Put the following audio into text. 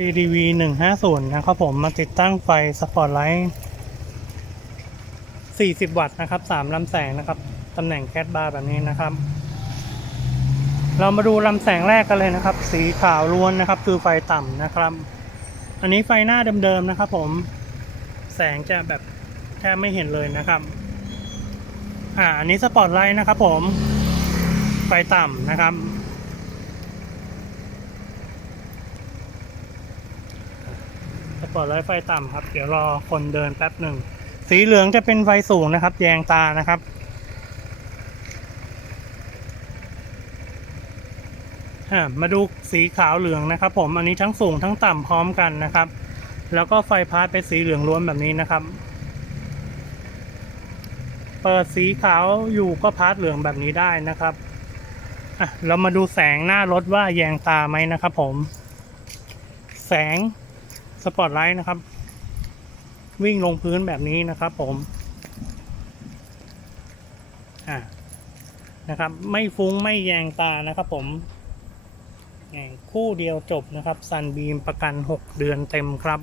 ADV 150 นะครับผมมาติดตั้งไฟสปอตไลท์40 วัตต์นะครับ3ลำแสงนะครับตำแหน่งแคดบาร์แบบนี้นะครับ เรามาดูลำแสงแรกกันเลยนะครับ สีขาวล้วนนะครับ คือไฟต่ำนะครับ อันนี้ไฟหน้าเดิมๆนะครับผมแสงจะแบบแทบไม่เห็นเลยนะครับ อ่าอันนี้สปอตไลท์นะครับผมไฟต่ำนะครับ สปอตไลท์ไฟต่ำครับ เดี๋ยวรอคนเดินแป๊บหนึ่ง สีเหลืองจะเป็นไฟสูงนะครับ แยงตานะครับมาดูสีขาวเหลืองนะครับ ผมอันนี้ทั้งสูงทั้งต่ำพร้อมกันนะครับ แล้วก็ไฟพาร์ทเป็นสีเหลืองล้วนแบบนี้นะครับ เปิดสีขาวอยู่ก็พาร์ทเหลืองแบบนี้ได้นะครับอะเรามาดูแสงหน้ารถว่าแยงตาไหมนะครับ ผม แสง สปอตไลท์นะครับ วิ่งลงพื้นแบบนี้นะครับผมอะนะครับ ไม่ฟุ้งไม่แยงตานะครับผมคู่เดียวจบนะครับซันบีมประกัน 6 เดือนเต็มครับ